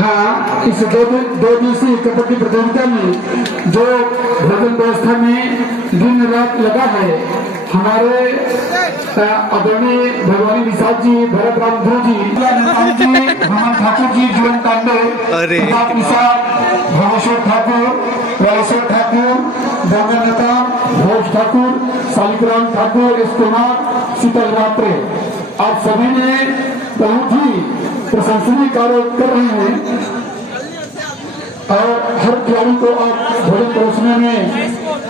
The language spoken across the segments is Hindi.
हाँ, इस दो दिवसीय कबड्डी प्रतियोगिता में जो भोजन व्यवस्था में दिन रात लगा है, हमारे आदरणीय भगवानी निषाद जी, भरत राम ध्रुव जी, भगवान ठाकुर जी, जीवन पांडे, प्रताप निषाद, भवेश्वर ठाकुर, गंगा नेता, भोज ठाकुर, शालिग्राम ठाकुर, एस कुमार, शीतल रात्रे, आप सभी ने बहुत ही प्रशंसनीय कार्य कर रहे हैं और हर खिलाड़ी को आप भोजन परोसने में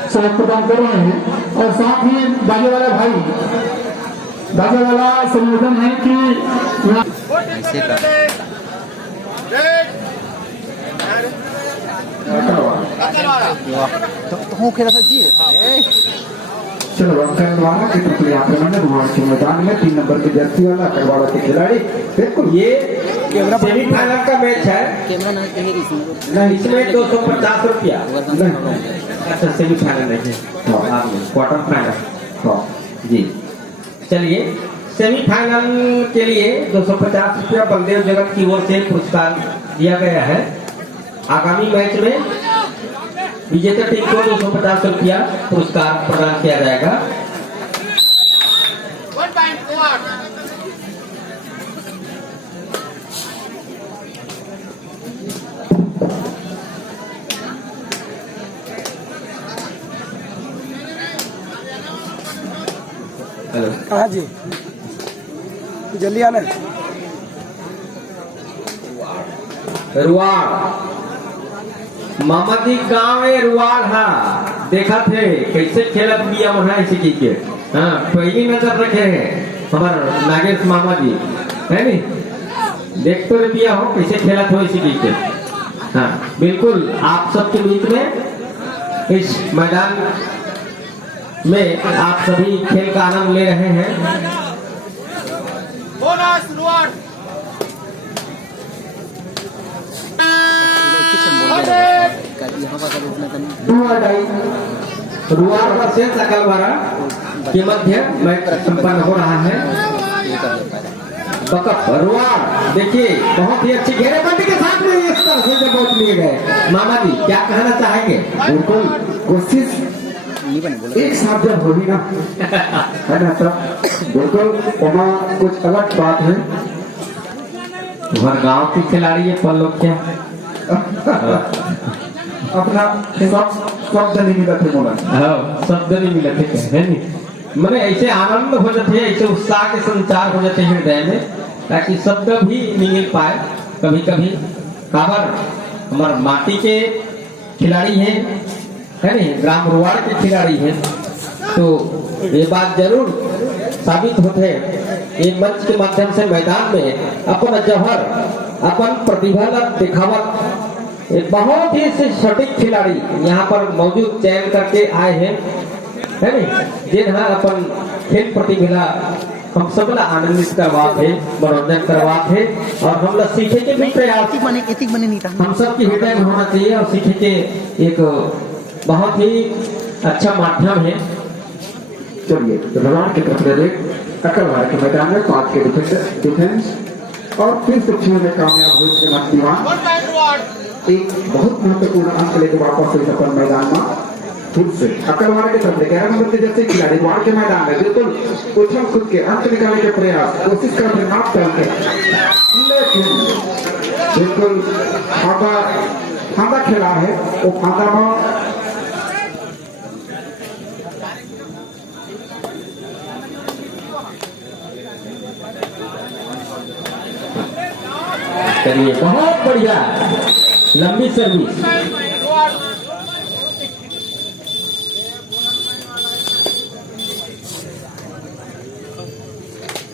सहयोग प्रदान कर रहे हैं। और साथ ही बाजे वाला संयोजन है कि चलो अकलवाड़ा के टुकड़े आक्रमण के मैदान में 3 नंबर के जर्सी वाला अकलवाड़ा के खिलाड़ी, बिल्कुल ये सेमीफाइनल का मैच है। नहीं, इसमें 250 रुपया। अच्छा, सेमीफाइनल नहीं, क्वार्टर फाइनल जी। चलिए, सेमीफाइनल के लिए 250 रुपया बलदेव जगत की ओर से पुरस्कार दिया गया है। आगामी मैच में विजेता टीम को 250 रुपया पुरस्कार प्रदान किया जाएगा। हेलो, हाँ जी, जल्दी आना। रुआड़ मामा जी गाँव में रुआड़ है, देखा थे कैसे खेलत बिया वहाँ ऐसे के। हाँ, पहली नजर रखे हैं हमारे नागेश मामा जी, है नी, देख तो बिया हो कैसे खेलत हो ऐसे के। हाँ, बिल्कुल आप सबके बीच में इस मैदान में आप सभी खेल का आनंद ले रहे हैं। रुआड़ वर्सेस अकलवाड़ा के मध्य मैच संपन्न हो रहा है। रुआड़ देखिए बहुत ही अच्छी घेरेबंदी के साथ में इस तरह से जब बहुत लिए गए। मामा जी क्या कहना चाहेंगे? बिल्कुल कोशिश एक साथ जब होगी ना, है ना सर, बिल्कुल वहाँ कुछ अलग बात है। गाँव की खिलाड़ी है पर लोग क्या अपना शब्द नहीं मिला थे, बोला शब्द नहीं मिला थे, है नहीं, मैंने ऐसे आनंद हो जाते हैं, ऐसे उत्साह के संचार हो जाते हैं हृदय में, ताकि शब्द भी नहीं मिल पाए। कभी कभी काबर हमारे माटी के खिलाड़ी हैं, है नहीं, ग्राम रुआड़ के खिलाड़ी हैं, तो ये बात जरूर साबित होते हैं। एक मंच के माध्यम से मैदान में अपन जौहर, अपन प्रतिभा दिखावत एक बहुत ही सटीक खिलाड़ी यहाँ पर मौजूद चयन करके आए हैं, है नहीं, जिन्हें अपन खेल प्रतिभा हम सब आनंदित करवाते, मनोरंजन करवाते और हम लोग सीखे के भी प्रयास हम सबके हृदय में होना चाहिए और सीखे के एक बहुत ही अच्छा माध्यम है। चलिए, रुआड़ के कपड़े अकलवाड़ा के मैदान में 5 के डिफेंस और फिर से छूने में कामयाब हुए एक बहुत महत्वपूर्ण अंक लेकर वापस हुई अपन मैदान में। फिर से अकलवाड़ा के तरफ 11 नंबर के जैसे खिलाड़ी रुआड़ के मैदान में बिल्कुल उछल खुद के अंक निकालने के प्रयास कोशिश कर रहे नाप करके, लेकिन बिल्कुल फांदा खेला है, वो फांदा में करिए, बहुत बढ़िया लंबी सर्विस।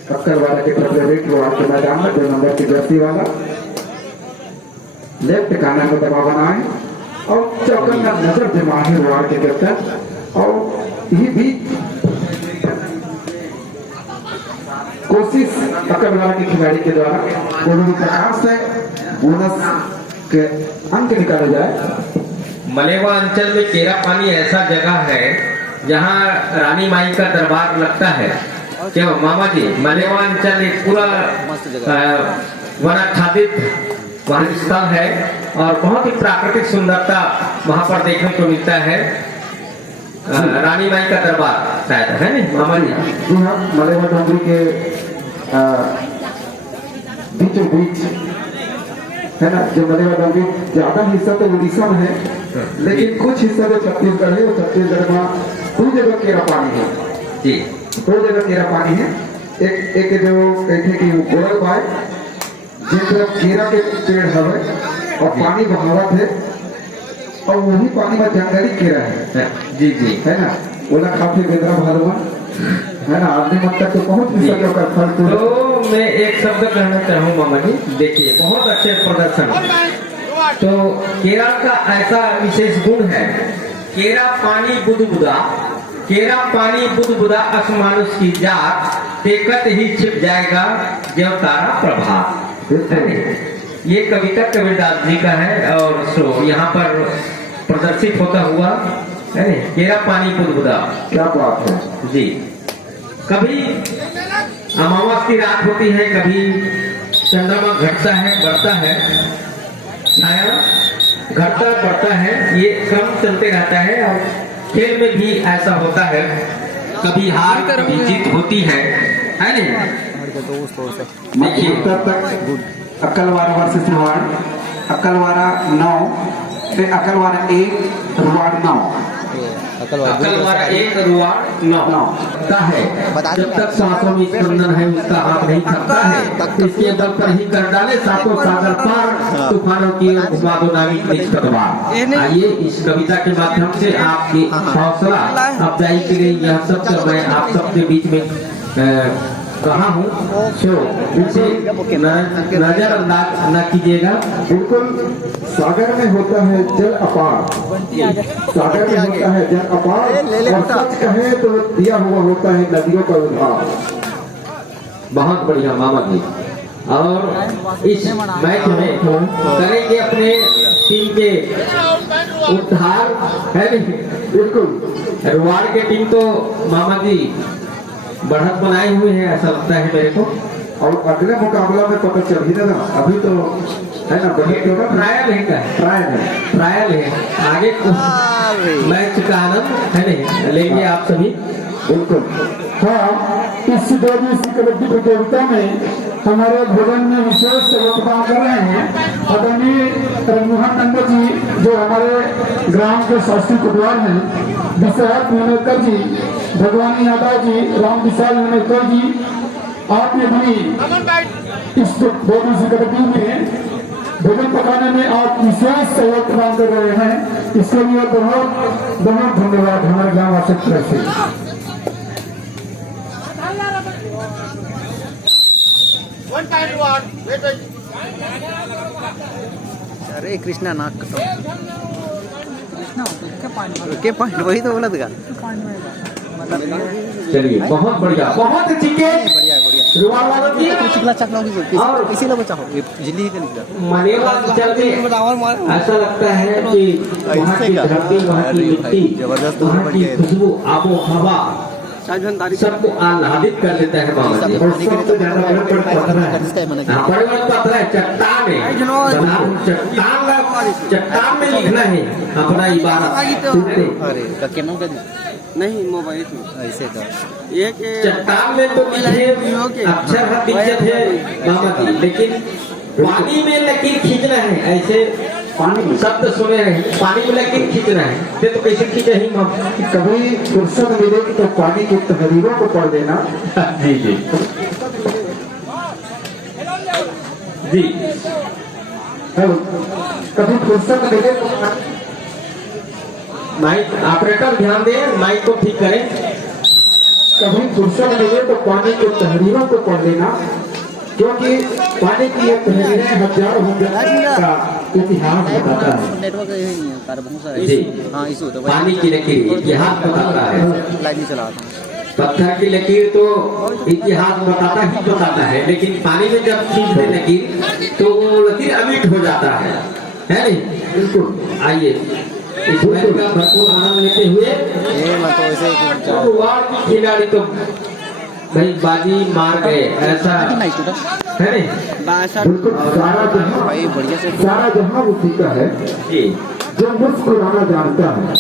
अकलवाड़ा के रुआड़ के मैदान में 2 नंबर की जर्सी वाला लेफ्ट काना में दबाव बनाए और चौकन का नजर दिमाग है रुआड़ के कैप्टन, और ये भी कोशिश अकलवाड़ा के खिलाड़ी के द्वारा प्रकाश से बोनस के अंक निकाले जाए। मलेवा अंचल में केरा पानी ऐसा जगह है जहाँ रानी माई का दरबार लगता है। क्यों मामा जी, मलेवा अंचल एक पूरा वनाच्छादित वहाँ स्थल है और बहुत ही प्राकृतिक सुंदरता वहाँ पर देखने को मिलता है। रानी माई का दरबार शायद है नहीं मामा जी? जी हाँ, मलेवा डोंगरी के बीचों बीच है ना। जो मलेवा डोंगरी ज्यादा हिस्सा तो उड़ीसा में है, लेकिन कुछ हिस्सा जो छत्तीसगढ़ है, वो छत्तीसगढ़ में 2 जगह केरा पानी है जी। 2 जगह केरा पानी है। एक जो कहते कि गोरल बाय जिन केरा के पेड़ हवे और पानी बहावत है, और वही पानी में जंगली केरा है। जी जी है ना, ओला काफी बेदरा भालवा है ना। आदमी मत तक तो पहुंच नहीं सके का फल तो मैं एक शब्द कहना चाहूँ मामा जी, देखिए बहुत अच्छे प्रदर्शन। तो केरल का ऐसा विशेष गुण है, केरा पानी बुदबुदा, केरा पानी बुदबुदा असमानुष की जात, टेकत ही छिप जाएगा जो तारा प्रभात। ये कविता कबीरदास जी का है और सो यहाँ पर प्रदर्शित होता हुआ है केरा पानी बुदबुदा। क्या बात है जी। कभी अमावस की रात होती है, कभी चंद्रमा घटता है बढ़ता है, छाया घटता बढ़ता है, ये क्रम चलते रहता है। और खेल में भी ऐसा होता है, कभी हार कभी जीत होती है नहीं? देखिए उत्तर तक अक्कलवारा वर्ष सिवाड़, अक्कलवारा 9 से अक्कलवारा 1 रुवाड़ 9, अक्कलवारा 1 रुवाड़ 9 का है। जब तक सांसों में स्पंदन है उसका हाथ नहीं थकता है, इसके बल पर ही कर डाले सातों सागर पार, तूफानों की घुमा दो नामी निष्कटवार। आइए इस कविता के माध्यम से आपकी हौसला अफजाई के लिए यह शब्द मैं आप सबके बीच में कहा हूँ, सो इसे नजरअंदाज न कीजिएगा। बिल्कुल सागर में होता है जल अपार, सागर में होता है जल अपार, और सच कहे तो दिया हुआ होता है नदियों का उद्धार। बहुत बढ़िया मामा जी। और इस मैच में करेंगे अपने टीम के उद्धार है नहीं? बिल्कुल रुवाड़ के टीम तो मामा जी बढ़त बनाए हुए हैं ऐसा लगता है मेरे को। और अगले मुकाबला में पता चल ही ना, अभी तो है ना बढ़िया होगा। ट्रायल है, ट्रायल है, आगे मैच का आनंद है नहीं लेंगे आप सभी। बिल्कुल हाँ, इस 2 दिवसीय कबड्डी प्रतियोगिता में हमारे भोजन में विशेष योगदान कर रहे हैं आदरणीय मोहन नंद जी, जो हमारे ग्राम के शासकीय कोटवाल हैं, विशाल ननेकर जी, भगवानी यादव जी, राम विशाल ननेकर जी। आप ये भी इस 2 दिवसीय कबड्डी में भोजन पकाने में आप विशेष सहयोग प्रदान कर रहे हैं, इसके लिए बहुत बहुत धन्यवाद हमारे ग्राम वासी की तरफ से। अरे कृष्णा नाक कटो के पॉइंट वही तो बोला था। चलिए बहुत बढ़िया, बहुत अच्छी के बढ़िया बढ़िया रुवाड़ वालों की चिकला चकला और किसी ने बचाओ झिल्ली के निकला मलेवा चलते ऐसा लगता है कि वहाँ की धरती, वहाँ की मिट्टी, जबरदस्त वहाँ की खुशबू, आबो हवा सबको आह्लादित कर देता है मामा जी। और सबसे ज्यादा बड़े पत्थर है, चट्टान है, चट्टान में लिखना है अपना इबारत। नहीं मोबाइल ऐसे का एक चट्टान में तो अक्षर दिक्कत है मामा जी, लेकिन पानी में लकीर खींचना है। ऐसे पानी शब्द सुने रहे, पानी में लकीर खींचना है, तो कैसे खींचे ही मामा? कभी फुर्सत मिले तो पानी की तहरीरों को पढ़ देना। जी जी जी। कभी फुर्सत मिले तो माइक ऑपरेटर ध्यान दें, माइक को ठीक करें। कभी फुर्सत मिले तो पानी के तहरीरों को पढ़ लेना, क्योंकि पानी की ये तहरीरें हजारों का इतिहास बताता है। नेटवर्क नहीं है जी हाँ इशू तो पानी की लकीर इतिहास बताता है। लाइट नहीं चला पत्थर की लकीर तो इतिहास बताता ही बताता है, लेकिन पानी में जब खींच दे लकीर तो वो लकीर अमिट हो जाता है नहीं? बिल्कुल। आइए इस मैच का भरपूर आनंद लेते हुए ये मतलब ऐसे रुवाड़ की खिलाड़ी तो भाई बाजी मार गए ऐसा है नहीं? बिल्कुल सारा जहां भाई बढ़िया से सारा जहां उसी का है जी जो मुस्कुराना जानता है।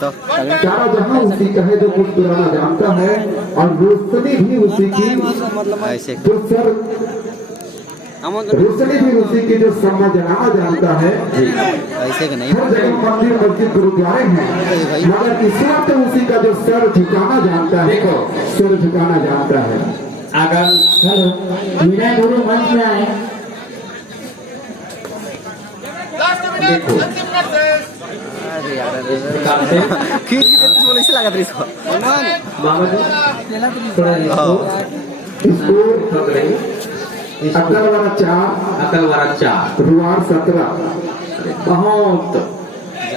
तो सारा जहां उसी का है जो मुस्कुराना जानता है और रोशनी भी उसी की ऐसे जो सर रोशनी भी उसी की जो समझना जानता है। ऐसे का नहीं हर जगह मंदिर मस्जिद गुरुद्वारे हैं मगर ईश्वर तो उसी का जो सर झुकाना जानता है। देखो सिर झुकाना जानता है। अगर हेलो विनय गुरु मंच में आए। देखो अरे यार इस प्रकार से खींच के तो बोले से लगा था इसको मामा जी थोड़ा इसको पकड़े अकल वाला चार अकल वाला 4 रुआर 17 बहुत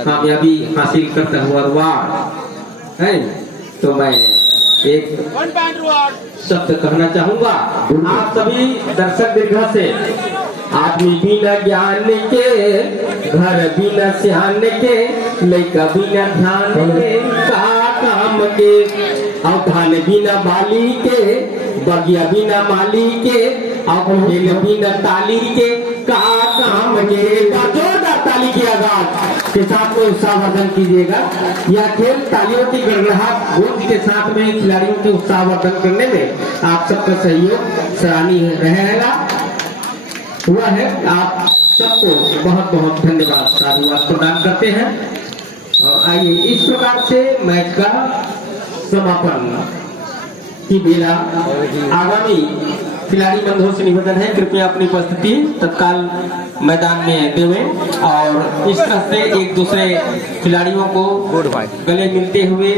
कामयाबी हासिल करता हुआ रुआर है। तो मैं एक शब्द कहना चाहूंगा आप सभी दर्शक दीर्घ से। आदमी बिना ज्ञान के घर बिना सियान के लड़का बिना ध्यान के का काम के और धान बिना बाली के बगिया बिना माली के और खेल बिना ताली के का काम के। जोरदार ताली की आवाज के साथ में उत्साहवर्धन कीजिएगा। यह खेल तालियों की गड़गड़ाहट गूंज के साथ में खिलाड़ियों के उत्साहवर्धन करने में आप सबका सहयोग सराहनीय रहेगा हुआ है। आप सबको बहुत बहुत धन्यवाद साधुवाद प्रदान करते हैं। और आइए इस प्रकार से मैच का समापन की बेला आगामी खिलाड़ी बंधुओं से निवेदन है कृपया अपनी उपस्थिति तत्काल मैदान में देवें और इस तरह से एक दूसरे खिलाड़ियों को गले मिलते हुए